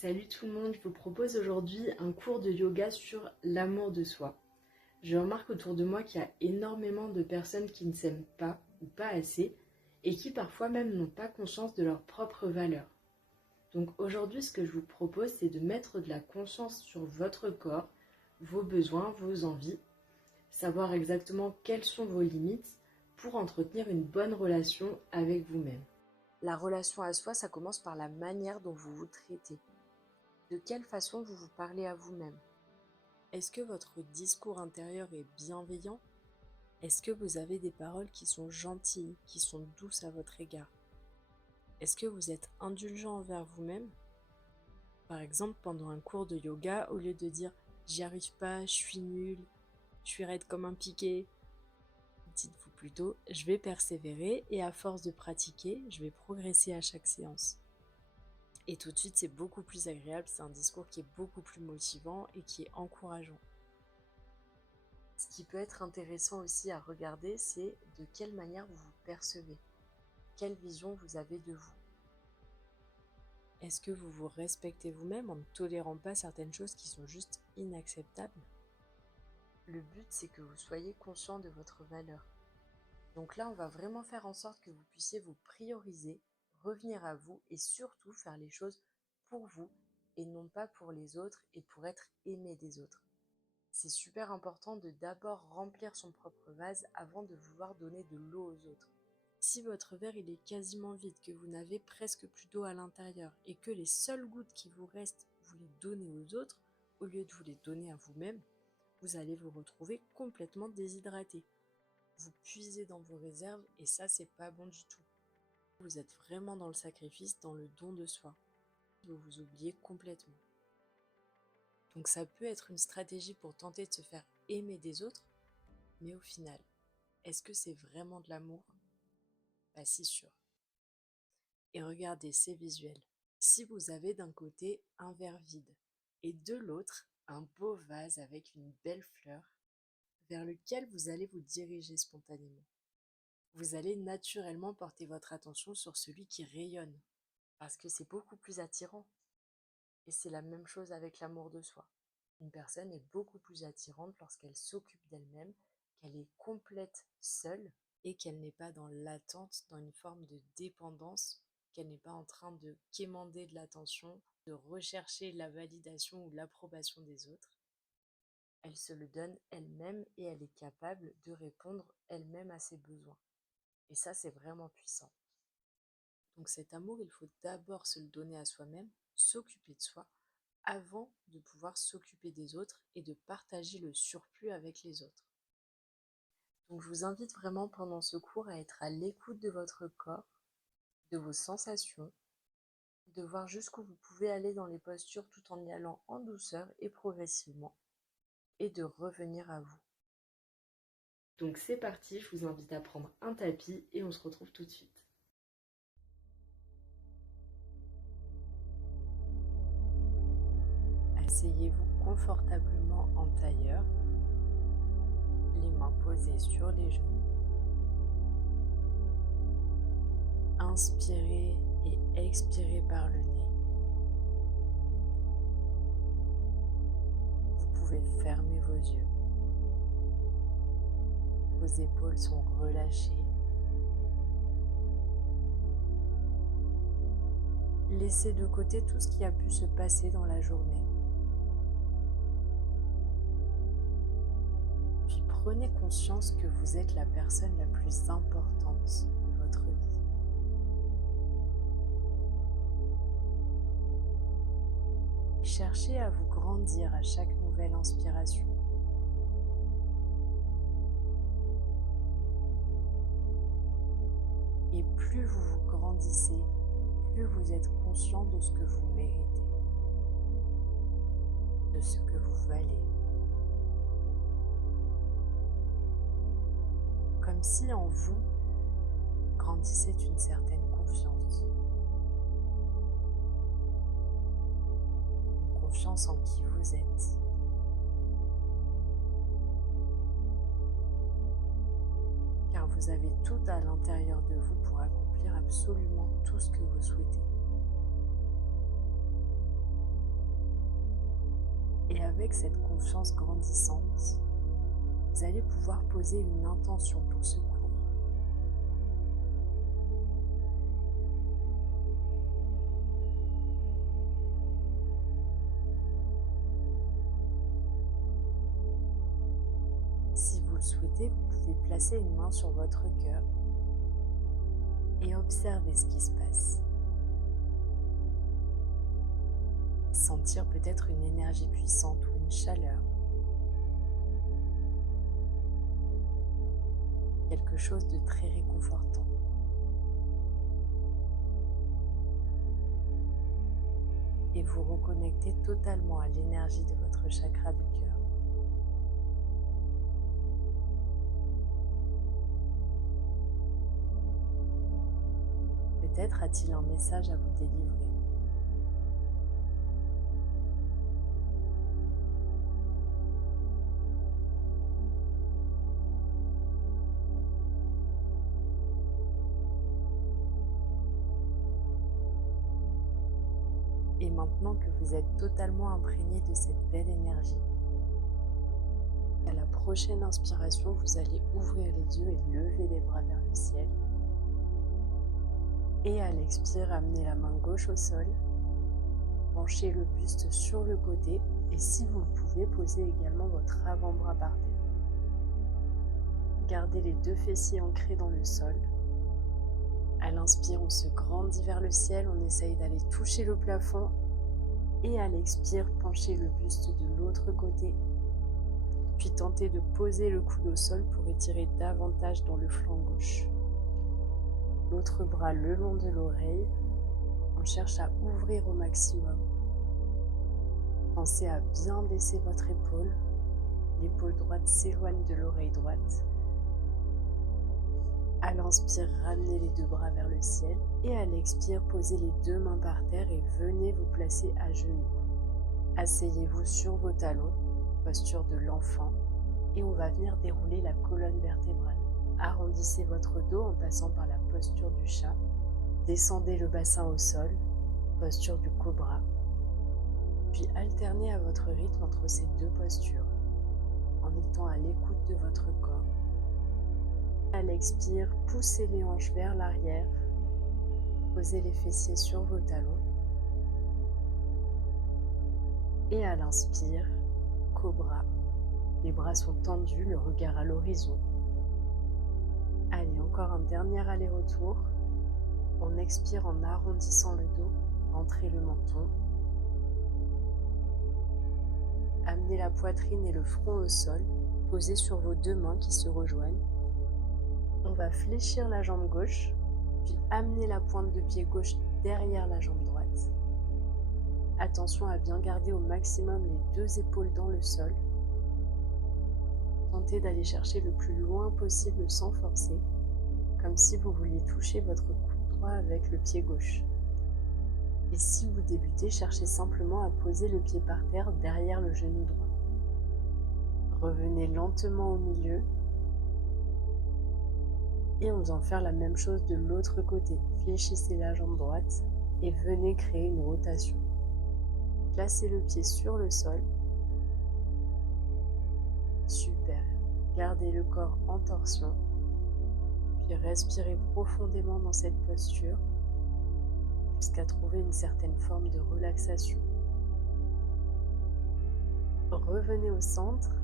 Salut tout le monde, je vous propose aujourd'hui un cours de yoga sur l'amour de soi. Je remarque autour de moi qu'il y a énormément de personnes qui ne s'aiment pas ou pas assez et qui parfois même n'ont pas conscience de leurs propres valeurs. Donc aujourd'hui, ce que je vous propose, c'est de mettre de la conscience sur votre corps, vos besoins, vos envies, savoir exactement quelles sont vos limites pour entretenir une bonne relation avec vous-même. La relation à soi, ça commence par la manière dont vous vous traitez. De quelle façon vous vous parlez à vous-même? Est-ce que votre discours intérieur est bienveillant? Est-ce que vous avez des paroles qui sont gentilles, qui sont douces à votre égard? Est-ce que vous êtes indulgent envers vous-même? Par exemple, pendant un cours de yoga, au lieu de dire j'y arrive pas, je suis nul, je suis raide comme un piquet, dites-vous plutôt je vais persévérer et à force de pratiquer, je vais progresser à chaque séance. Et tout de suite, c'est beaucoup plus agréable, c'est un discours qui est beaucoup plus motivant et qui est encourageant. Ce qui peut être intéressant aussi à regarder, c'est de quelle manière vous vous percevez, quelle vision vous avez de vous. Est-ce que vous vous respectez vous-même en ne tolérant pas certaines choses qui sont juste inacceptables? Le but, c'est que vous soyez conscient de votre valeur. Donc là, on va vraiment faire en sorte que vous puissiez vous prioriser, revenir à vous et surtout faire les choses pour vous et non pas pour les autres et pour être aimé des autres. C'est super important de d'abord remplir son propre vase avant de vouloir donner de l'eau aux autres. Si votre verre il est quasiment vide, que vous n'avez presque plus d'eau à l'intérieur et que les seules gouttes qui vous restent, vous les donnez aux autres, au lieu de vous les donner à vous-même, vous allez vous retrouver complètement déshydraté. Vous puisez dans vos réserves et ça, c'est pas bon du tout. Vous êtes vraiment dans le sacrifice, dans le don de soi. Vous vous oubliez complètement. Donc ça peut être une stratégie pour tenter de se faire aimer des autres, mais au final, est-ce que c'est vraiment de l'amour? Pas si sûr. Et regardez ces visuels. Si vous avez d'un côté un verre vide et de l'autre un beau vase avec une belle fleur, vers lequel vous allez vous diriger spontanément. Vous allez naturellement porter votre attention sur celui qui rayonne, parce que c'est beaucoup plus attirant. Et c'est la même chose avec l'amour de soi. Une personne est beaucoup plus attirante lorsqu'elle s'occupe d'elle-même, qu'elle est complète seule et qu'elle n'est pas dans l'attente, dans une forme de dépendance, qu'elle n'est pas en train de quémander de l'attention, de rechercher la validation ou l'approbation des autres. Elle se le donne elle-même et elle est capable de répondre elle-même à ses besoins. Et ça, c'est vraiment puissant. Donc cet amour, il faut d'abord se le donner à soi-même, s'occuper de soi, avant de pouvoir s'occuper des autres et de partager le surplus avec les autres. Donc je vous invite vraiment pendant ce cours à être à l'écoute de votre corps, de vos sensations, de voir jusqu'où vous pouvez aller dans les postures tout en y allant en douceur et progressivement, et de revenir à vous. Donc c'est parti, je vous invite à prendre un tapis et on se retrouve tout de suite. Asseyez-vous confortablement en tailleur, les mains posées sur les genoux. Inspirez et expirez par le nez. Vous pouvez fermer vos yeux. Vos épaules sont relâchées. Laissez de côté tout ce qui a pu se passer dans la journée. Puis prenez conscience que vous êtes la personne la plus importante de votre vie. Cherchez à vous grandir à chaque nouvelle inspiration. Et plus vous vous grandissez, plus vous êtes conscient de ce que vous méritez, de ce que vous valez. Comme si en vous grandissait une certaine confiance. Une confiance en qui vous êtes. Car vous avez tout à l'intérieur de vous pour accomplir absolument tout ce que vous souhaitez. avec cette confiance grandissante, vous allez pouvoir poser une intention pour ce cours. Si vous le souhaitez, vous pouvez placer une main sur votre cœur et observer ce qui se passe. Sentir peut-être une énergie puissante ou une chaleur. Quelque chose de très réconfortant. Et vous reconnectez totalement à l'énergie de votre chakra du cœur. Peut-être a-t-il un message à vous délivrer. Et maintenant que vous êtes totalement imprégné de cette belle énergie, à la prochaine inspiration, vous allez ouvrir les yeux et lever les bras vers le ciel. Et à l'expire, amenez la main gauche au sol, penchez le buste sur le côté et si vous le pouvez, posez également votre avant-bras par terre. Gardez les deux fessiers ancrés dans le sol. À l'inspire, on se grandit vers le ciel, on essaye d'aller toucher le plafond. Et à l'expire, penchez le buste de l'autre côté. Puis tentez de poser le coude au sol pour étirer davantage dans le flanc gauche. L'autre bras le long de l'oreille. On cherche à ouvrir au maximum. Pensez à bien baisser votre épaule. L'épaule droite s'éloigne de l'oreille droite. À l'inspire, ramenez les deux bras vers le ciel et à l'expire, posez les deux mains par terre et venez vous placer à genoux. Asseyez-vous sur vos talons, posture de l'enfant, et on va venir dérouler la colonne vertébrale. Arrondissez votre dos en passant par la posture du chat. Descendez le bassin au sol, posture du cobra. Puis alternez à votre rythme entre ces deux postures, en étant à l'écoute de votre corps. À l'expire, poussez les hanches vers l'arrière, posez les fessiers sur vos talons. Et à l'inspire, cobra. Les bras sont tendus, le regard à l'horizon. Allez, encore un dernier aller-retour. On expire en arrondissant le dos, rentrez le menton. Amenez la poitrine et le front au sol, posez sur vos deux mains qui se rejoignent. On va fléchir la jambe gauche, puis amener la pointe de pied gauche derrière la jambe droite. Attention à bien garder au maximum les deux épaules dans le sol. Tentez d'aller chercher le plus loin possible sans forcer, comme si vous vouliez toucher votre coude droit avec le pied gauche. Et si vous débutez, cherchez simplement à poser le pied par terre derrière le genou droit. Revenez lentement au milieu. Et on va faire la même chose de l'autre côté. Fléchissez la jambe droite et venez créer une rotation. Placez le pied sur le sol. Super. Gardez le corps en torsion. Puis respirez profondément dans cette posture jusqu'à trouver une certaine forme de relaxation. Revenez au centre.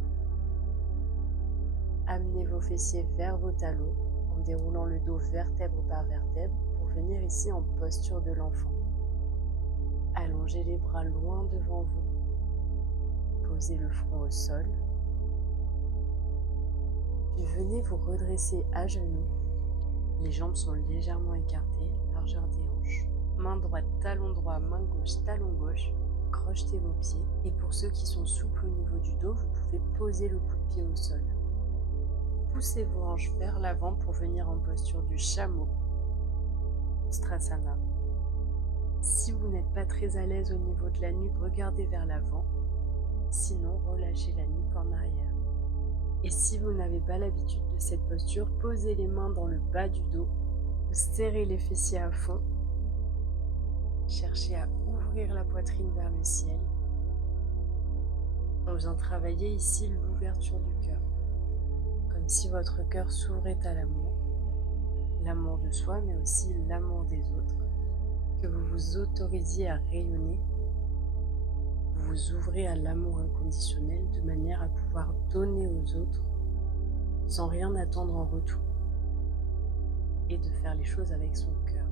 Amenez vos fessiers vers vos talons en déroulant le dos vertèbre par vertèbre pour venir ici en posture de l'enfant. Allongez les bras loin devant vous. Posez le front au sol. Puis venez vous redresser à genoux. Les jambes sont légèrement écartées, largeur des hanches. Main droite, talon droit, main gauche, talon gauche. Crochetez vos pieds. Et pour ceux qui sont souples au niveau du dos, vous pouvez poser le bout de pied au sol. Poussez vos hanches vers l'avant pour venir en posture du chameau, Ustrasana. Si vous n'êtes pas très à l'aise au niveau de la nuque, regardez vers l'avant. Sinon, relâchez la nuque en arrière. Et si vous n'avez pas l'habitude de cette posture, posez les mains dans le bas du dos, serrez les fessiers à fond. Cherchez à ouvrir la poitrine vers le ciel. On vient travailler ici l'ouverture du cœur, comme si votre cœur s'ouvrait à l'amour de soi, mais aussi l'amour des autres, que vous vous autorisiez à rayonner, vous vous ouvrez à l'amour inconditionnel de manière à pouvoir donner aux autres sans rien attendre en retour et de faire les choses avec son cœur.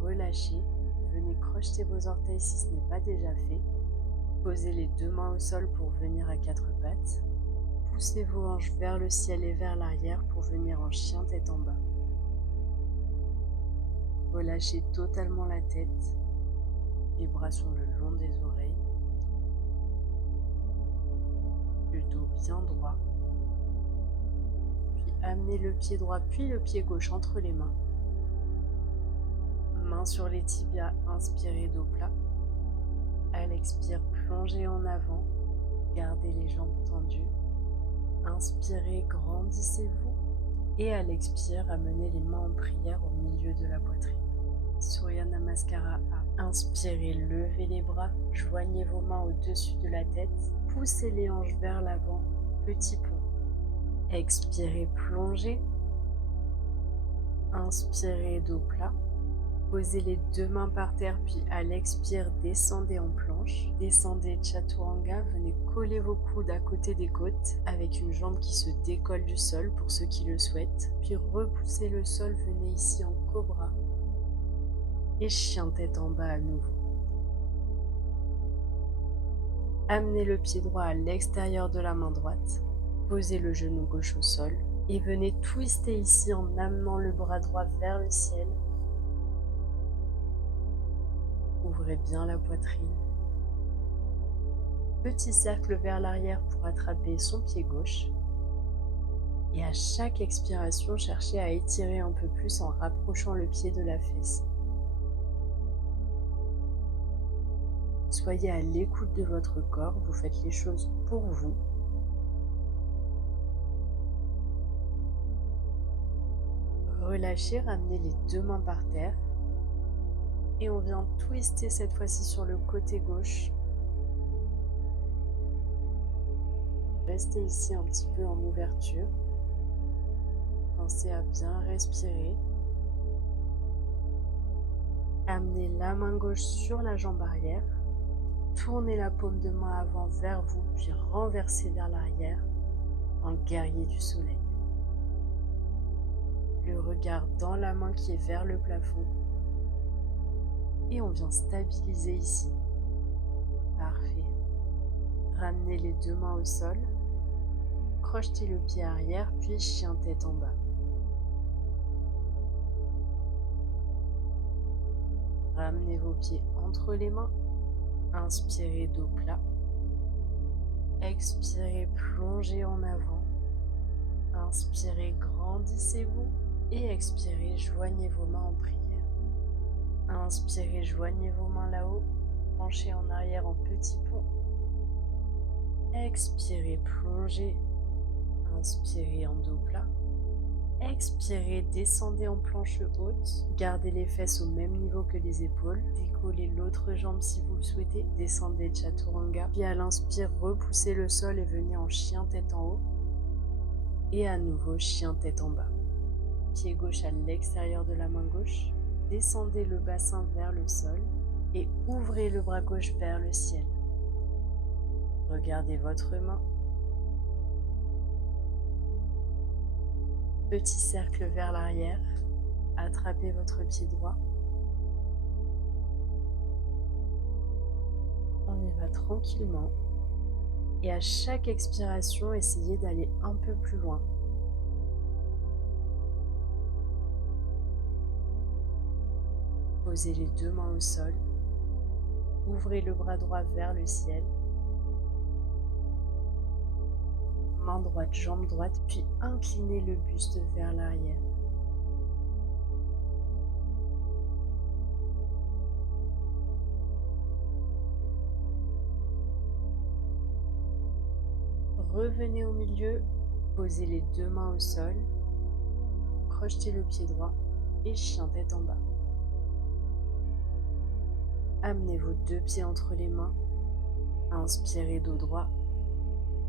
Relâchez, venez crocheter vos orteils si ce n'est pas déjà fait, posez les 2 mains au sol pour venir à 4 pattes, poussez vos hanches vers le ciel et vers l'arrière pour venir en chien tête en bas. Relâchez totalement la tête, les bras sont le long des oreilles, le dos bien droit, puis amenez le pied droit puis le pied gauche entre les mains. Mains sur les tibias, inspirez dos plat. À l'expire, plongez en avant, gardez les jambes tendues. Inspirez, grandissez-vous. Et à l'expire, amenez les mains en prière au milieu de la poitrine. Surya Namaskara A. Inspirez, levez les bras, joignez vos mains au-dessus de la tête, poussez les hanches vers l'avant, petit pont. Expirez, plongez. Inspirez, dos plat. Posez les 2 mains par terre, puis à l'expire, descendez en planche. Descendez Chaturanga, venez coller vos coudes à côté des côtes avec une jambe qui se décolle du sol pour ceux qui le souhaitent. Puis repoussez le sol, venez ici en cobra. Et chien tête en bas à nouveau. Amenez le pied droit à l'extérieur de la main droite. Posez le genou gauche au sol. Et venez twister ici en amenant le bras droit vers le ciel. Ouvrez bien la poitrine. Petit cercle vers l'arrière pour attraper son pied gauche. Et à chaque expiration, cherchez à étirer un peu plus en rapprochant le pied de la fesse. Soyez à l'écoute de votre corps, vous faites les choses pour vous. Relâchez, ramenez les 2 mains par terre. Et on vient twister cette fois-ci sur le côté gauche. Restez ici un petit peu en ouverture. Pensez à bien respirer. Amenez la main gauche sur la jambe arrière. Tournez la paume de main avant vers vous, puis renversez vers l'arrière en guerrier du soleil. Le regard dans la main qui est vers le plafond. Et on vient stabiliser ici. Parfait. Ramenez les 2 mains au sol. Crochetez le pied arrière, puis chien tête en bas. Ramenez vos pieds entre les mains. Inspirez dos plat. Expirez, plongez en avant. Inspirez, grandissez-vous. Et expirez, joignez vos mains en prière. Inspirez, joignez vos mains là-haut, penchez en arrière en petit pont. Expirez, plongez. Inspirez en dos plat. Expirez, descendez en planche haute. Gardez les fesses au même niveau que les épaules. Décollez l'autre jambe si vous le souhaitez. Descendez Chaturanga. Puis à l'inspire, repoussez le sol et venez en chien tête en haut. Et à nouveau, chien tête en bas. Pied gauche à l'extérieur de la main gauche. Descendez le bassin vers le sol et ouvrez le bras gauche vers le ciel. Regardez votre main. Petit cercle vers l'arrière. Attrapez votre pied droit. On y va tranquillement. Et à chaque expiration, essayez d'aller un peu plus loin. Posez les 2 mains au sol. Ouvrez le bras droit vers le ciel. Main droite, jambe droite, puis inclinez le buste vers l'arrière. Revenez au milieu, posez les 2 mains au sol, crochetez le pied droit et chien tête en bas. Amenez vos 2 pieds entre les mains. Inspirez dos droit.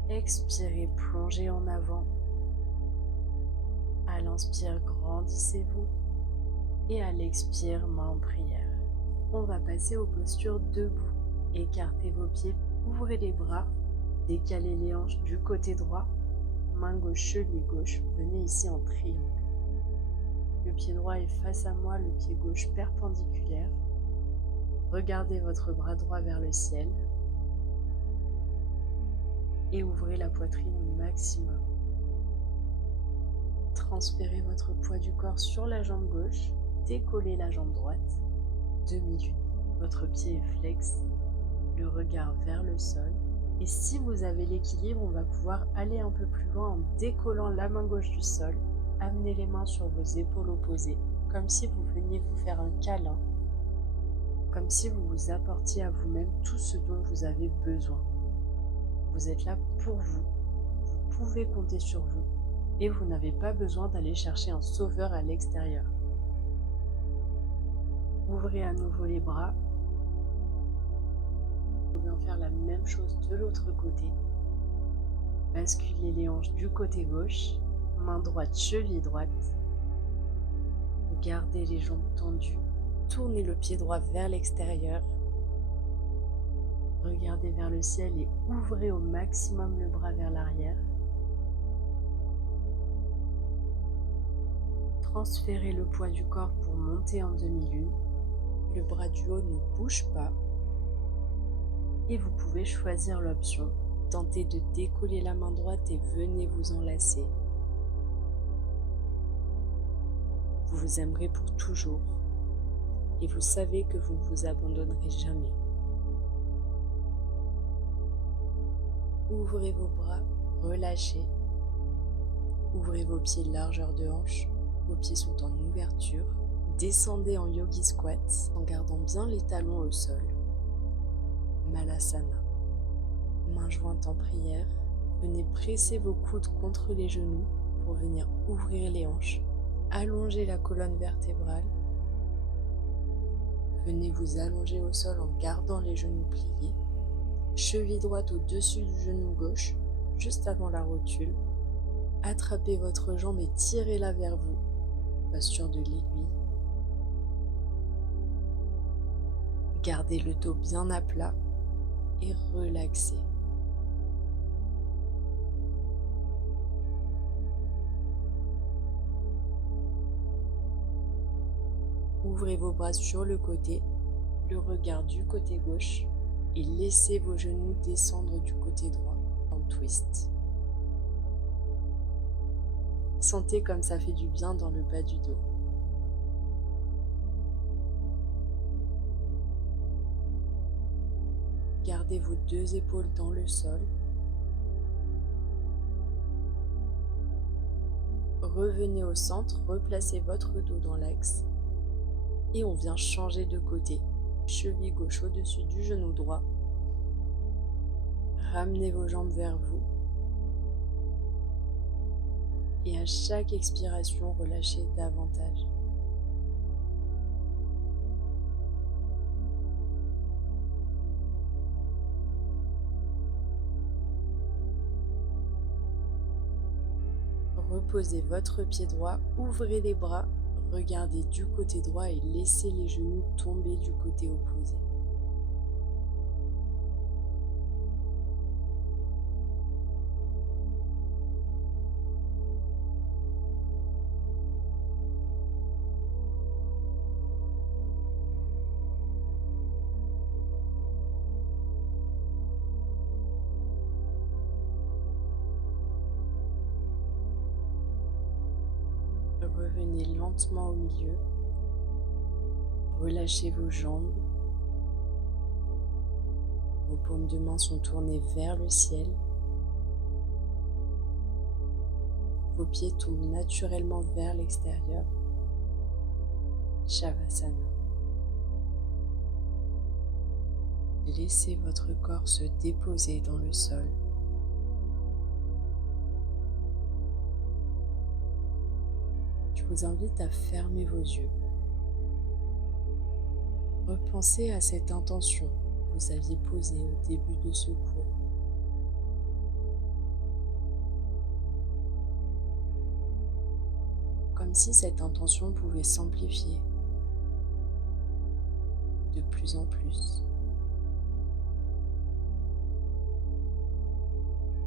Expirez, plongez en avant. À l'inspire, grandissez-vous. Et à l'expire, main en prière. On va passer aux postures debout. Écartez vos pieds, ouvrez les bras, décalez les hanches du côté droit. Main gauche, cheville gauche, venez ici en triangle. Le pied droit est face à moi, le pied gauche perpendiculaire. Regardez votre bras droit vers le ciel et ouvrez la poitrine au maximum. Transférez votre poids du corps sur la jambe gauche, décollez la jambe droite, demi-lune. Votre pied est flex, le regard vers le sol. Et si vous avez l'équilibre, on va pouvoir aller un peu plus loin en décollant la main gauche du sol. Amenez les mains sur vos épaules opposées, comme si vous veniez vous faire un câlin, comme si vous vous apportiez à vous-même tout ce dont vous avez besoin. Vous êtes là pour vous, vous pouvez compter sur vous, et vous n'avez pas besoin d'aller chercher un sauveur à l'extérieur. Ouvrez à nouveau les bras. Vous pouvez faire la même chose de l'autre côté. Basculez les hanches du côté gauche, main droite, cheville droite. Gardez les jambes tendues. Tournez le pied droit vers l'extérieur. Regardez vers le ciel et ouvrez au maximum le bras vers l'arrière. Transférez le poids du corps pour monter en demi-lune. Le bras du haut ne bouge pas. Et vous pouvez choisir l'option. Tentez de décoller la main droite et venez vous enlacer. Vous vous aimerez pour toujours. Et vous savez que vous ne vous abandonnerez jamais. Ouvrez vos bras, relâchez. Ouvrez vos pieds largeur de hanche. Vos pieds sont en ouverture. Descendez en yogi squat en gardant bien les talons au sol. Malasana. Mains jointes en prière. Venez presser vos coudes contre les genoux pour venir ouvrir les hanches. Allongez la colonne vertébrale. Venez vous allonger au sol en gardant les genoux pliés. Cheville droite au-dessus du genou gauche, juste avant la rotule. Attrapez votre jambe et tirez-la vers vous. Posture de l'aiguille. Gardez le dos bien à plat et relaxez. Ouvrez vos bras sur le côté, le regard du côté gauche et laissez vos genoux descendre du côté droit en twist. Sentez comme ça fait du bien dans le bas du dos. Gardez vos 2 épaules dans le sol. Revenez au centre, replacez votre dos dans l'axe. Et on vient changer de côté. Cheville gauche au-dessus du genou droit. Ramenez vos jambes vers vous. Et à chaque expiration, relâchez davantage. Reposez votre pied droit, ouvrez les bras, regardez du côté droit et laissez les genoux tomber du côté opposé. Revenez lentement au milieu. Relâchez vos jambes. Vos paumes de main sont tournées vers le ciel. Vos pieds tombent naturellement vers l'extérieur. Shavasana. Laissez votre corps se déposer dans le sol. Je vous invite à fermer vos yeux. Repensez à cette intention que vous aviez posée au début de ce cours. Comme si cette intention pouvait s'amplifier de plus en plus,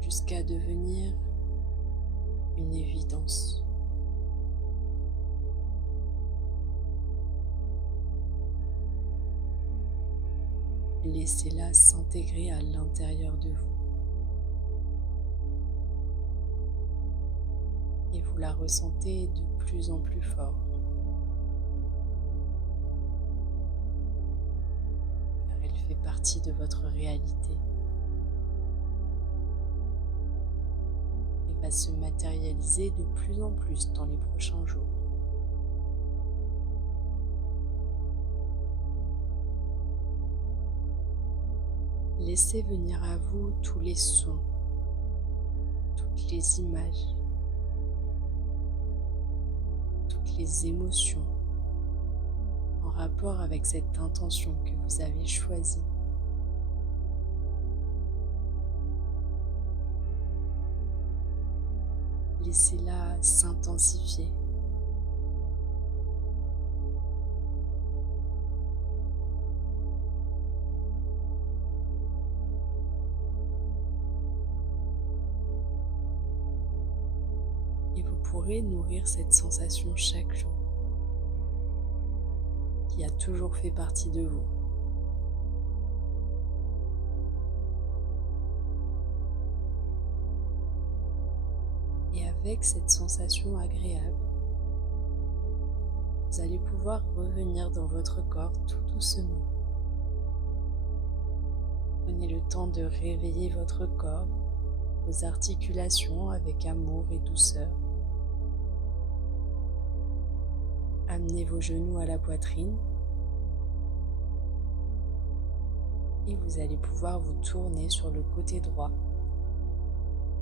jusqu'à devenir une évidence. Laissez-la s'intégrer à l'intérieur de vous et vous la ressentez de plus en plus fort, car elle fait partie de votre réalité et va se matérialiser de plus en plus dans les prochains jours. Laissez venir à vous tous les sons, toutes les images, toutes les émotions en rapport avec cette intention que vous avez choisie. Laissez-la s'intensifier. Et vous pourrez nourrir cette sensation chaque jour, qui a toujours fait partie de vous. Et avec cette sensation agréable, vous allez pouvoir revenir dans votre corps tout doucement. Prenez le temps de réveiller votre corps, vos articulations avec amour et douceur. Amenez vos genoux à la poitrine et vous allez pouvoir vous tourner sur le côté droit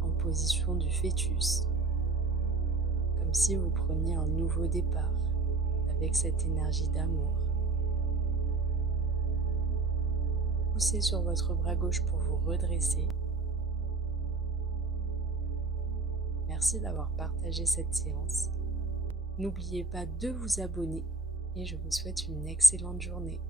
en position du fœtus, comme si vous preniez un nouveau départ avec cette énergie d'amour. Poussez sur votre bras gauche pour vous redresser. Merci d'avoir partagé cette séance. N'oubliez pas de vous abonner et je vous souhaite une excellente journée.